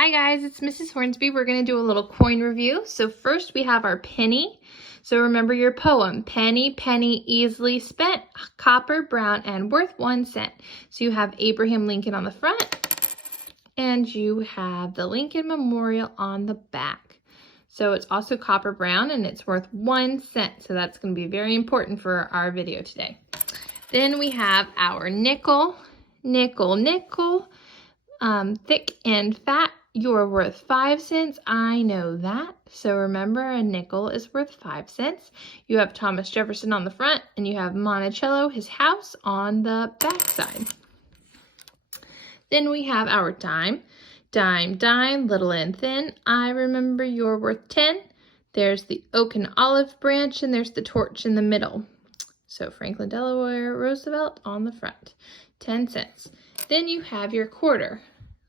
Hi guys, it's Mrs. Hornsby. We're going to do a little coin review. So first we have our penny. So remember your poem, penny, penny, easily spent, copper, brown, and worth 1 cent. So you have Abraham Lincoln on the front, and you have the Lincoln Memorial on the back. So it's also copper brown, and it's worth 1 cent. So that's going to be very important for our video today. Then we have our nickel, nickel, nickel, thick and fat. You're worth 5 cents. I know that. So remember, a nickel is worth 5 cents. You have Thomas Jefferson on the front, and you have Monticello, his house, on the back side. Then we have our dime. Dime, dime, little and thin. I remember you're worth 10. There's the oak and olive branch, and there's the torch in the middle. So Franklin Delaware Roosevelt on the front. 10 cents. Then you have your quarter.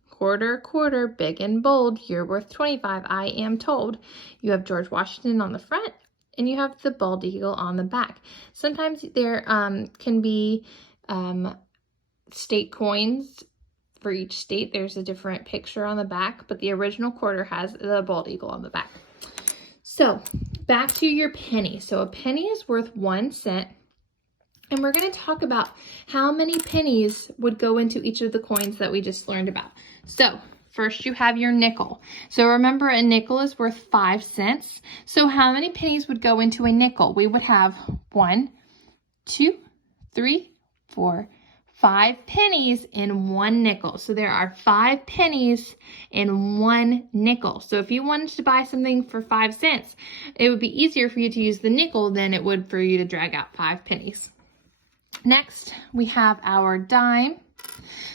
Quarter, quarter, big and bold. You're worth 25, I am told. You have George Washington on the front, and you have the bald eagle on the back. Sometimes there can be state coins. For each state, there's a different picture on the back, but the original quarter has the bald eagle on the back. So back to your penny. So a penny is worth 1 cent. And we're going to talk about how many pennies would go into each of the coins that we just learned about. So first you have your nickel. So remember, a nickel is worth 5 cents. So how many pennies would go into a nickel? We would have 1, 2, 3, 4, 5 pennies in 1 nickel. So there are 5 pennies in 1 nickel. So if you wanted to buy something for 5 cents, it would be easier for you to use the nickel than it would for you to drag out 5 pennies. Next, we have our dime.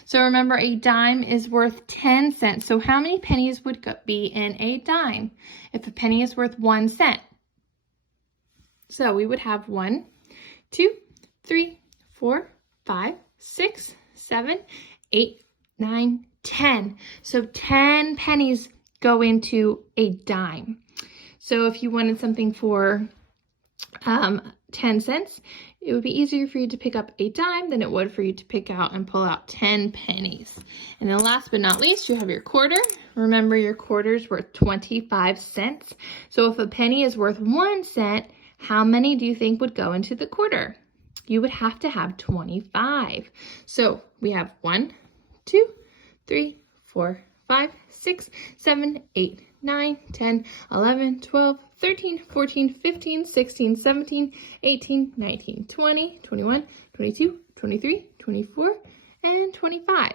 So remember, a dime is worth 10 cents. So how many pennies would be in a dime if a penny is worth 1 cent? So we would have 1, 2, 3, 4, 5, 6, 7, 8, 9, 10. So 10 pennies go into a dime. So if you wanted something for 10 cents, it would be easier for you to pick up a dime than it would for you to pick out and pull out 10 pennies. And then last but not least, you have your quarter. Remember, your quarter's worth 25 cents. So if a penny is worth 1 cent, how many do you think would go into the quarter? You would have to have 25. So we have 1, 2, 3, 4, 5, 6, 7, 8, 9, 10, 11, 12, 13, 14, 15, 16, 17, 18, 19, 20, 21, 22, 23, 24, and 25.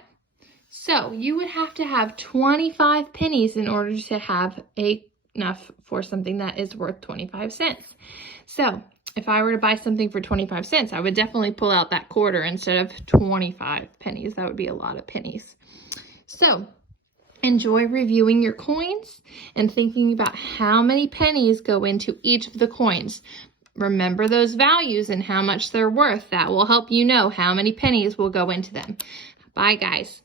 So you would have to have 25 pennies in order to have enough for something that is worth 25 cents. So if I were to buy something for 25 cents, I would definitely pull out that quarter instead of 25 pennies. That would be a lot of pennies. So enjoy reviewing your coins and thinking about how many pennies go into each of the coins. Remember those values and how much they're worth. That will help you know how many pennies will go into them. Bye, guys.